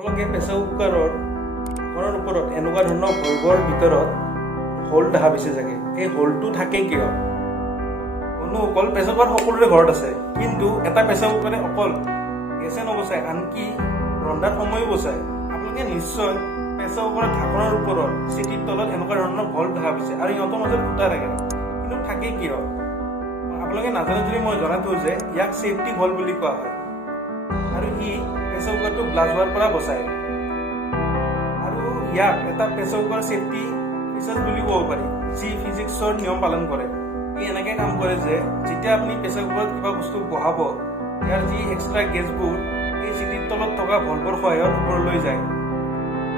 আপোনালোকে প্ৰেছাৰ কুকাৰৰ ঢাকনৰ ওপৰত এনেকুৱা ধৰণৰ ভলভৰ ভিতৰত হোল দেখা পাইছে চাগে। এই হোলটো থাকে কিয়? বন্ধুসকল, প্ৰেছাৰ কুকাৰ সকলোৰে ঘৰত আছে, কিন্তু এটা প্ৰেছাৰ কুকাৰে অকল গেছে নবচায়, আনকি ৰন্ধাৰ সময়ো বচায়। আপোনালোকে নিশ্চয় প্ৰেছাৰ কুকাৰৰ ঢাকনৰ ওপৰত চিটিৰ তলত এনেকুৱা ধৰণৰ ভল্ভ দেখা পাইছে, আৰু ইহঁতৰ মাজত ফুটা থাকে। কিন্তু থাকে কিয়? আপোনালোকে নাজানে যদি মই জনাই থওঁ যে ইয়াক ছেফটি ভল্ভ বুলি কোৱা হয়, আৰু ই প্ৰেছাৰ কুকাৰটো ব্লাষ্ট হোৱাৰ পৰা বচায়। আৰু ইয়াক এটা প্ৰেছাৰ কুকাৰ ছেফটি ফিচাৰ্ছ বুলি ক'ব পাৰি, যি ফিজিক্সৰ নিয়ম পালন কৰে। ই এনেকৈ কাম কৰে যে যেতিয়া আপুনি প্ৰেছাৰ কুকাৰত কিবা বস্তু বহাব, ইয়াৰ যি এক্সট্ৰা গেছবোৰ এই চিটিৰ তলত থকা ভল্ভৰ সহায়ত ওপৰলৈ যায়।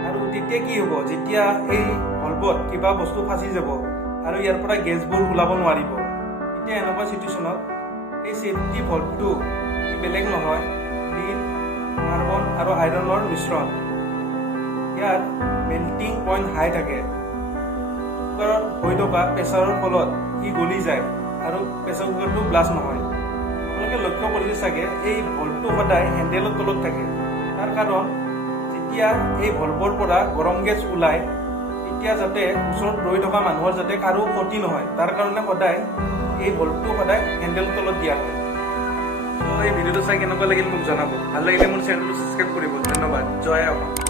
আৰু তেতিয়া কি হ'ব? যেতিয়া এই ভল্ভত কিবা বস্তু ফাঁচি যাব আৰু ইয়াৰ পৰা গেছবোৰ ওলাব নোৱাৰিব, তেতিয়া এনেকুৱা চিটুৱেশ্যনত এই ছেফটি ভল্ভটো বেলেগ নহয়, লিড, কাৰ্বন আৰু আইৰণৰ মিশ্ৰণ। ইয়াৰ মেল্টিং পইণ্ট হাই থাকে। কুকাৰত হৈ থকা প্ৰেছাৰৰ ফলত ই গলি যায় আৰু প্ৰেছাৰ কুকাৰটো ব্লাষ্ট নহয়। আপোনালোকে লক্ষ্য কৰিছে চাগে এই ভল্ভটো সদায় হেণ্ডেলৰ তলত থাকে। তাৰ কাৰণ যেতিয়া এই ভল্ভৰ পৰা গৰম গেছ ওলায়, তেতিয়া যাতে ওচৰত ৰৈ থকা মানুহৰ যাতে কাৰো ক্ষতি নহয়, তাৰ কাৰণে সদায় এই ভল্ভটো সদায় হেণ্ডেলৰ তলত দিয়া হয়। এই ভিডিঅ'টো চাই কেনেকুৱা লাগিল মোক জনাব। ভাল লাগিলে মোৰ চেনেলটো ছাবস্ক্ৰাইব কৰিব। ধন্যবাদ। জয় অসম।